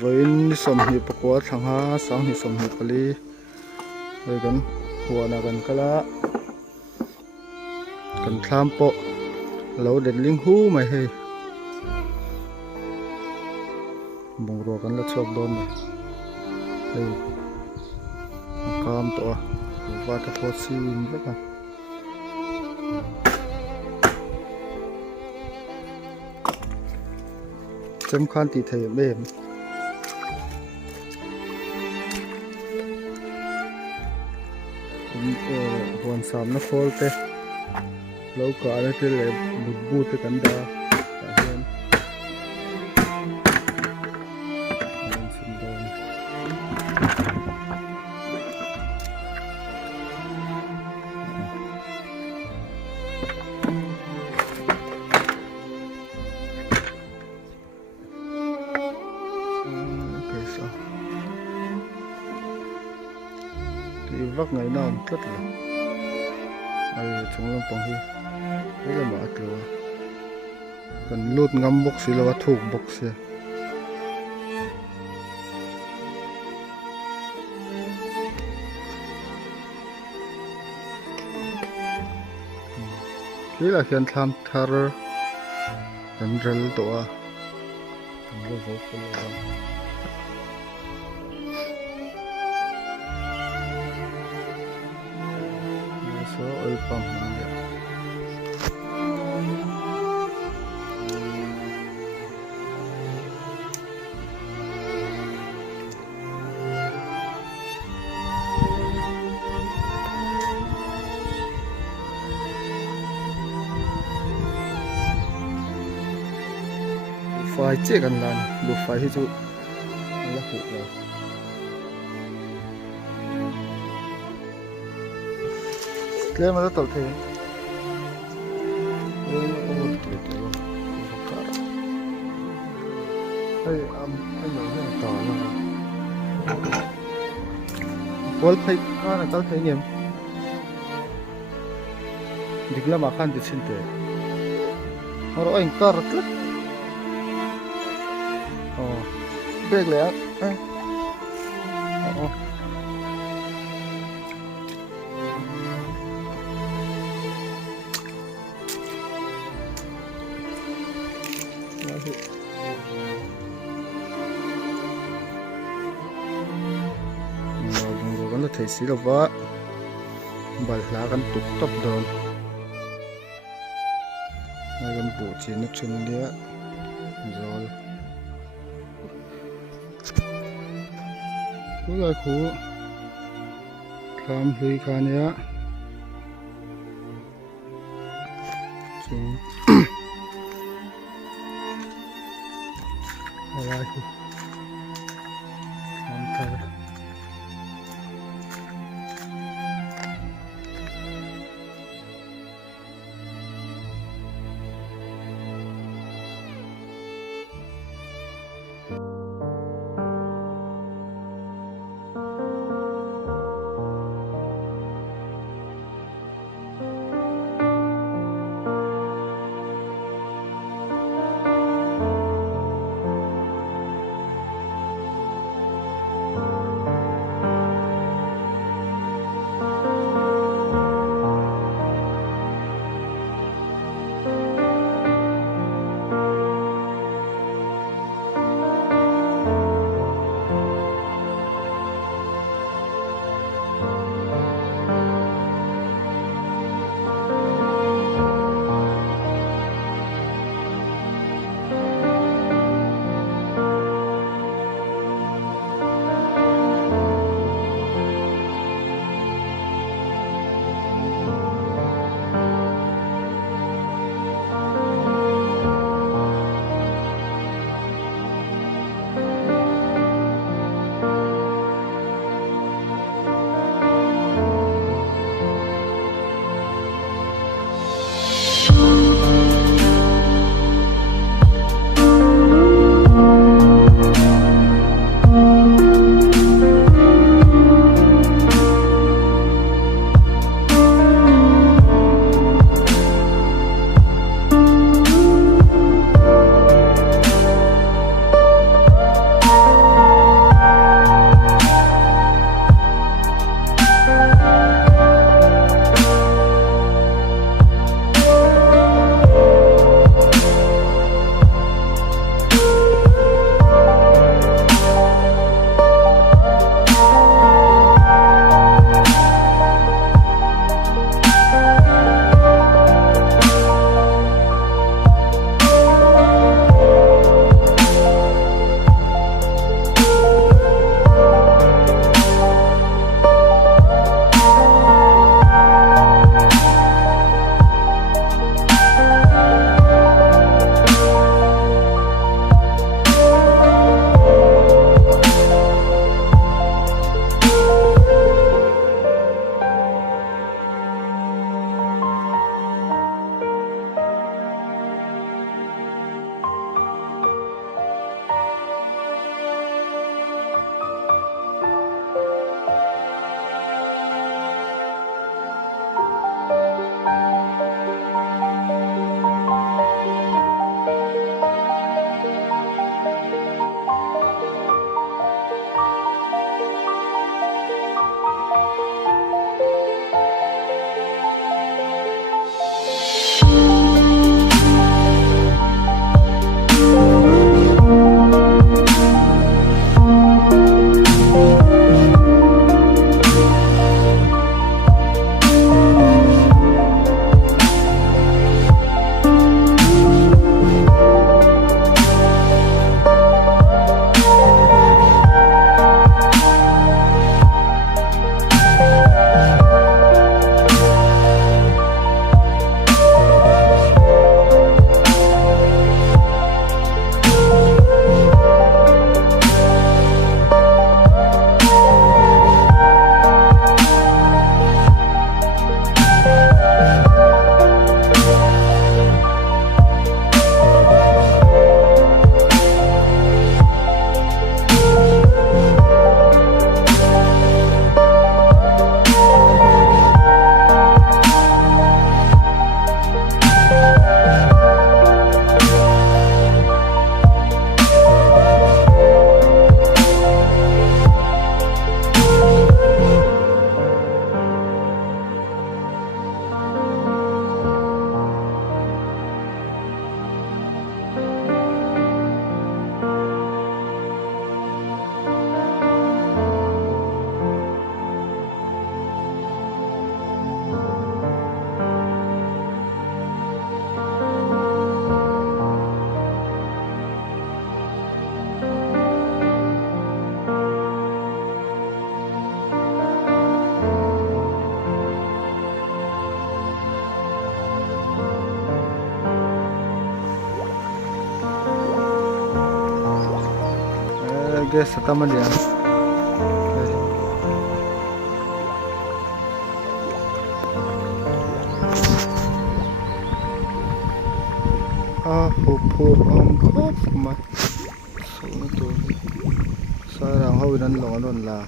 với som hi pakwa thang ha sang hi som hi pali rồi gần huwa na gần kala gần tham po lâu đến linh hu mày hay bông ruột gần là chọc đòn này đây cam to và cái pot xin rất là chấm khan thì thấy mềm hoàn sản nó phô te lâu cả nó thế là bút bút cái cắn đa vắt ngày nào rất là chúng làm bằng hi rất là mệt rồi cần lút ngâm bốc xí là thuộc bốc xí thế là hiện tham thar cần rel to oil pump phải chết gần lần buộc phải hết chú là hụt rồi lên mà nó tàu thế đây anh nói là tỏ là quên thấy là tao thấy nhầm địch là mà khăn thì xin thế họ nói anh tao rất lắm biết lẽ nó thấy xí là vợ bật lá gần tụt tóc đòn gần bộ chỉ nó chân đĩa rồi cú là cú làm hơi khá nhé chúng lại làm thay gas sa taman yan. Hộp ông khóc mà số nó tôi sao rằng hôi đánh lộn là